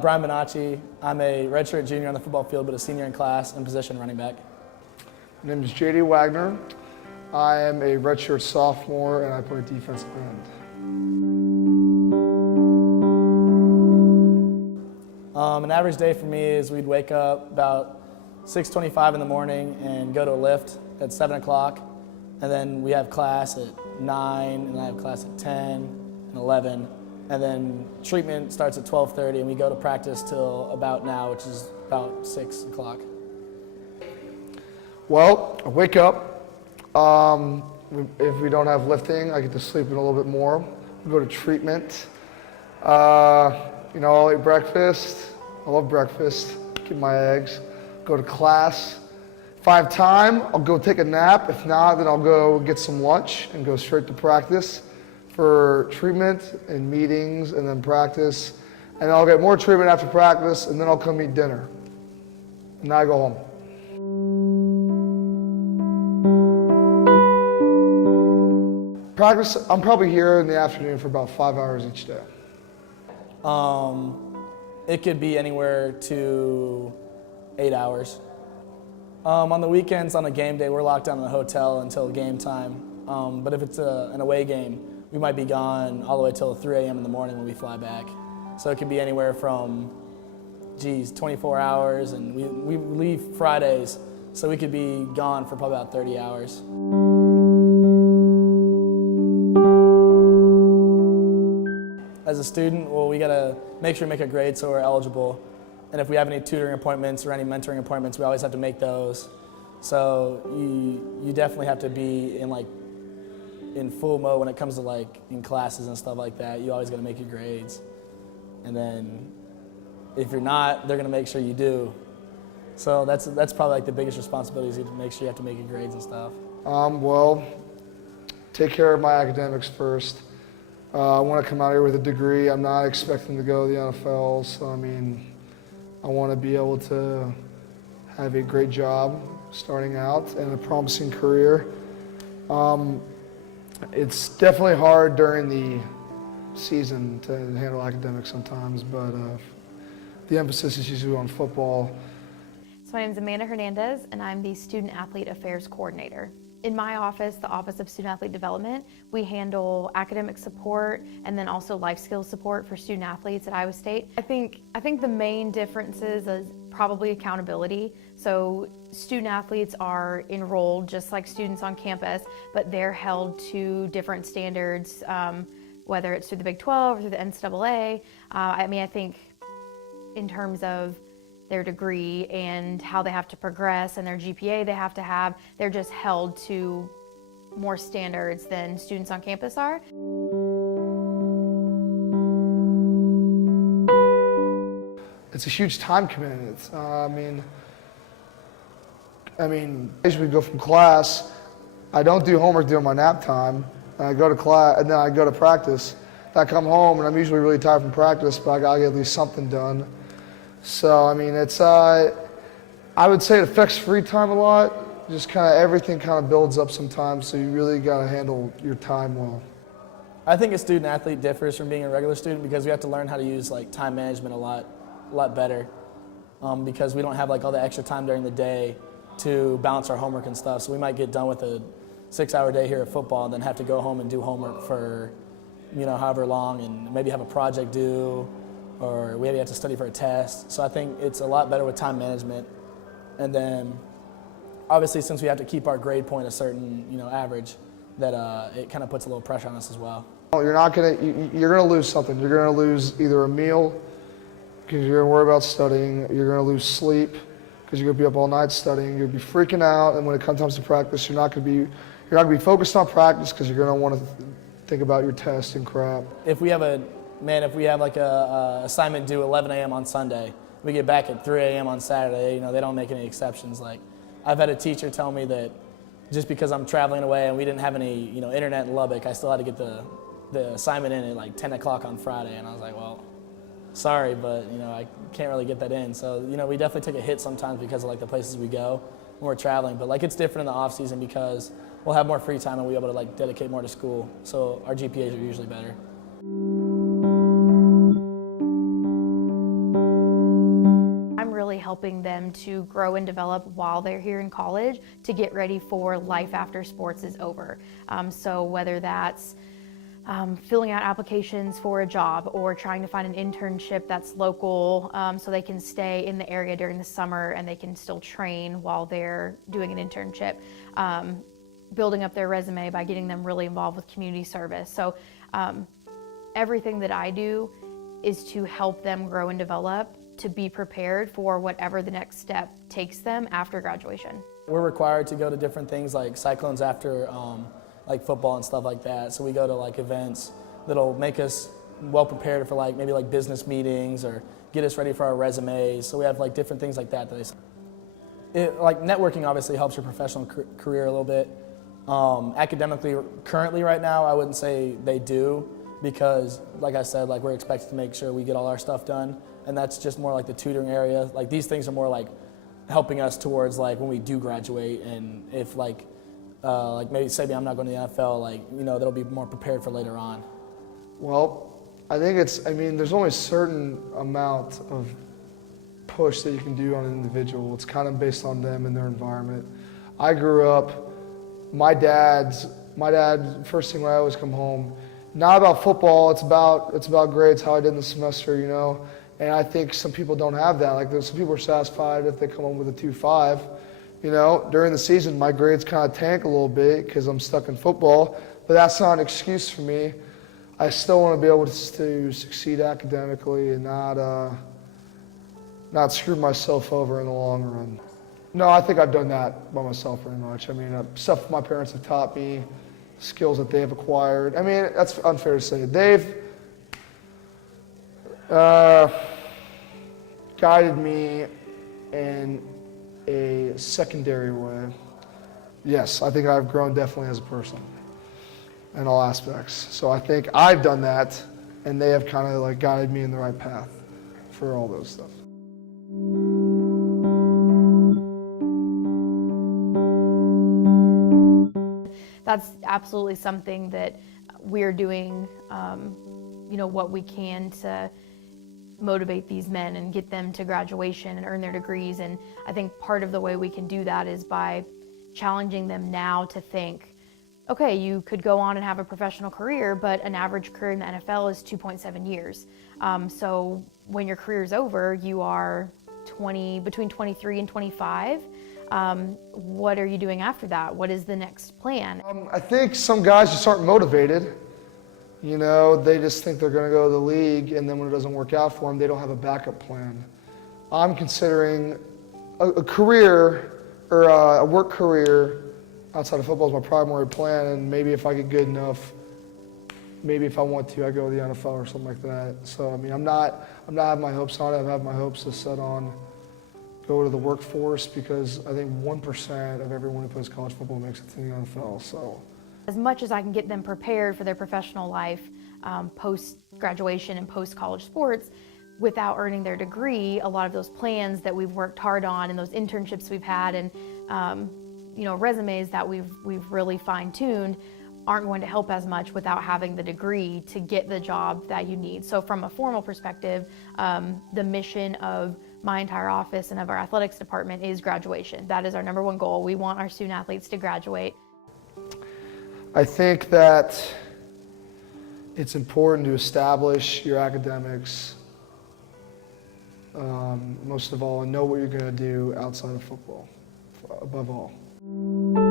Brian Bonacci. I'm a redshirt junior on the football field, but a senior in class and position running back. My name is JD Wagner. I am a redshirt sophomore and I play defensive end. An average day for me is we'd wake up about 6:25 in the morning and go to a lift at 7 o'clock. And then we have class at 9, and I have class at 10 and 11. And then treatment starts at 12:30, and we go to practice till about now, which is about 6 o'clock. Well, I wake up. If we don't have lifting, I get to sleep in a little bit more. We go to treatment. I'll eat breakfast. I love breakfast. Get my eggs. Go to class. If I have time, I'll go take a nap. If not, then I'll go get some lunch and go straight to practice for treatment and meetings and then practice. And then I'll get more treatment after practice and then I'll come eat dinner. And then I go home. Practice, I'm probably here in the afternoon for about 5 hours each day. It could be anywhere to 8 hours. On the weekends, on a game day, we're locked down in the hotel until game time. But if it's an away game, we might be gone all the way till 3 a.m. in the morning when we fly back. So it could be anywhere from, 24 hours, and we leave Fridays, so we could be gone for probably about 30 hours. As a student, well, we gotta make sure we make a grade so we're eligible. And if we have any tutoring appointments or any mentoring appointments, we always have to make those. So you definitely have to be in full mode when it comes to in classes and stuff like that. You always gotta make your grades. And then if you're not, they're gonna make sure you do. So that's probably the biggest responsibility, is to make sure you have to make your grades and stuff. Well, take care of my academics first. I want to come out here with a degree. I'm not expecting to go to the NFL, so I want to be able to have a great job starting out and a promising career. It's definitely hard during the season to handle academics sometimes, but the emphasis is usually on football. So my name is Amanda Hernandez, and I'm the Student Athlete Affairs Coordinator. In my office, the Office of Student Athlete Development, we handle academic support and then also life skills support for student athletes at Iowa State. I think the main differences is probably accountability. So student athletes are enrolled just like students on campus, but they're held to different standards, whether it's through the Big 12 or through the NCAA. I think in terms of their degree and how they have to progress and their GPA they have to have, they're just held to more standards than students on campus are. It's a huge time commitment. As we go from class, I don't do homework during my nap time, and I go to class, and then I go to practice. I come home, and I'm usually really tired from practice, but I gotta get at least something done. So, I would say it affects free time a lot. Just everything builds up sometimes, so you really gotta handle your time well. I think a student athlete differs from being a regular student because we have to learn how to use time management a lot better, because we don't have all the extra time during the day to balance our homework and stuff. So we might get done with a 6-hour day here at football and then have to go home and do homework for however long, and maybe have a project due, or we have to study for a test. So I think it's a lot better with time management. And then obviously, since we have to keep our grade point a certain average, that it kind of puts a little pressure on us as well. You're gonna lose something. You're gonna lose either a meal because you're gonna worry about studying. You're gonna lose sleep because you're gonna be up all night studying. You're gonna be freaking out, and when it comes to practice, you're not gonna be focused on practice because you're gonna want to think about your test and crap. If we have a assignment due 11 a.m. on Sunday, we get back at 3 a.m. on Saturday, they don't make any exceptions. I've had a teacher tell me that just because I'm traveling away and we didn't have any internet in Lubbock, I still had to get the assignment in at 10 o'clock on Friday, and I was like, well, sorry, but I can't really get that in. So we definitely take a hit sometimes because of the places we go when we're traveling, but it's different in the off season because we'll have more free time and we'll be able to dedicate more to school, so our GPAs are usually better. helping them to grow and develop while they're here in college to get ready for life after sports is over. So whether that's filling out applications for a job or trying to find an internship that's local so they can stay in the area during the summer and they can still train while they're doing an internship. Building up their resume by getting them really involved with community service. So everything that I do is to help them grow and develop to be prepared for whatever the next step takes them after graduation. We're required to go to different things like cyclones after like football and stuff like that. So we go to like events that'll make us well prepared for like maybe like business meetings or get us ready for our resumes. So we have like different things like that. Like networking obviously helps your professional career a little bit. Academically, currently right now, I wouldn't say they do because, like I said, like we're expected to make sure we get all our stuff done, and that's just more like the tutoring area. Like these things are more like helping us towards like when we do graduate, and if like maybe I'm not going to the NFL, like that'll be more prepared for later on. Well, I think there's only a certain amount of push that you can do on an individual. It's kind of based on them and their environment. I grew up. My dad, first thing when I always come home, not about football, it's about grades, how I did in the semester, and I think some people don't have that. Like some people are satisfied if they come home with a 2.5. During the season, my grades kind of tank a little bit because I'm stuck in football, but that's not an excuse for me. I still want to be able to succeed academically and not screw myself over in the long run. No, I think I've done that by myself pretty much. Stuff my parents have taught me, skills that they have acquired. That's unfair to say. They've guided me in a secondary way. Yes, I think I've grown definitely as a person in all aspects. So I think I've done that, and they have kind of like guided me in the right path for all those stuff. That's absolutely something that we're doing, what we can to motivate these men and get them to graduation and earn their degrees. And I think part of the way we can do that is by challenging them now to think, okay, you could go on and have a professional career, but an average career in the NFL is 2.7 years. So when your career is over, you are between 23 and 25. What are you doing after that? What is the next plan? I think some guys just aren't motivated. They just think they're going to go to the league, and then when it doesn't work out for them, they don't have a backup plan. I'm considering a career or a work career outside of football is my primary plan, and maybe if I get good enough, maybe if I want to, I go to the NFL or something like that. So I'm not having my hopes on it. I have my hopes to set on go to the workforce because I think 1% of everyone who plays college football makes it to the NFL. So, as much as I can get them prepared for their professional life post-graduation and post-college sports, without earning their degree, a lot of those plans that we've worked hard on and those internships we've had and resumes that we've really fine-tuned aren't going to help as much without having the degree to get the job that you need. So from a formal perspective, the mission of my entire office and of our athletics department is graduation. That is our number one goal. We want our student athletes to graduate. I think that it's important to establish your academics, most of all, and know what you're going to do outside of football, above all.